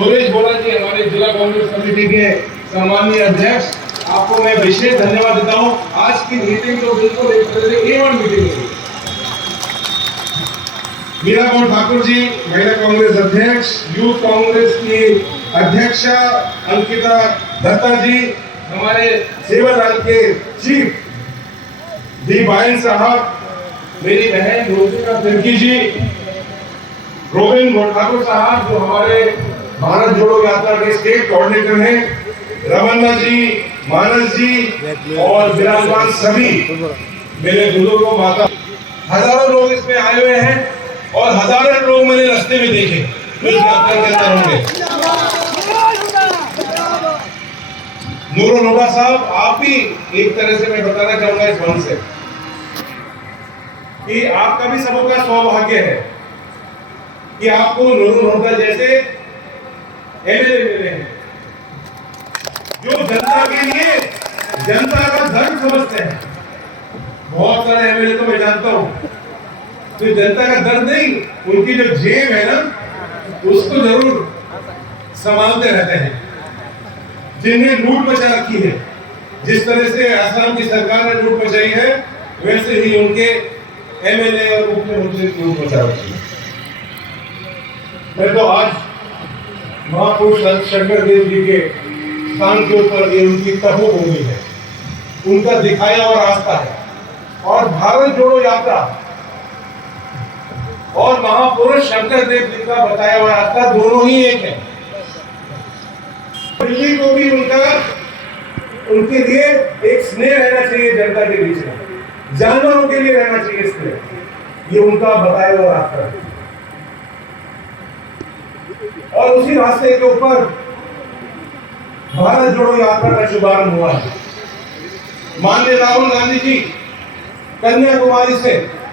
सुरेश बोला जी हमारे जिला कांग्रेस कमेटी के सम्मानीय अध्यक्ष, आपको मैं विशेष धन्यवाद देता हूं। आज की मीटिंग तो बिल्कुल एक तरह से A1 मीटिंग है। मीरा गौड़ ठाकुर जी महिला कांग्रेस अध्यक्ष, यूथ कांग्रेस की अध्यक्षा अंकिता दत्ता जी, हमारे सेवा दल के चीफ दी बाइन साहब, मेरी बहन रोजिका तिर्की जी, गोविंद ठाकुर साहब जो हमारे भारत जोड़ो यात्रा के स्टेट कोऑर्डिनेटर हैं, रमन्ना जी, मानस जी और विराजमान सभी मेरे बुजुर्गों माता, हजारों लोग इसमें आए हुए हैं और हजारों लोग मैंने रास्ते में देखे इस यात्रा के अंदर होंगे। नूरो नोडा साहब, आप भी एक तरह से मैं बताना चाहूंगा इस मंच से कि आपका भी सबों का सौभाग्य है कि आपको नूरो नोडा जैसे एमएलए मिले हैं जो जनता के लिए जनता का दर्द समझते हैं। बहुत सारे एमएलए तो मैं जानता हूं तो जनता का दर्द नहीं, उनकी जो जेब है ना उसको जरूर संभालते रहते हैं। जिन्हें लूट मचा रखी है, जिस तरह से असम की सरकार ने लूट मचाई है, वैसे ही उनके एमएलए और मुख्यमंत्री लूट मचा रखी है। मैं तो आज महापुरुष शंकर देव जी के स्थान के ऊपर ये उनकी तपोभूमि है, उनका दिखाया हुआ रास्ता है और भारत जोड़ो यात्रा और महापुरुष शंकर देव जी का बताया हुआ रास्ता दोनों ही एक है। दिल्ली को भी उनके लिए एक स्नेह रहना चाहिए जनता के बीच में, जानवरों के लिए रहना चाहिए स्नेह, ये उनका बताया हुआ रास्ता है। और उसी रास्ते के ऊपर भारत जोड़ो यात्रा का शुभारंभ हुआ है। माननीय राहुल गांधी जी कन्याकुमारी से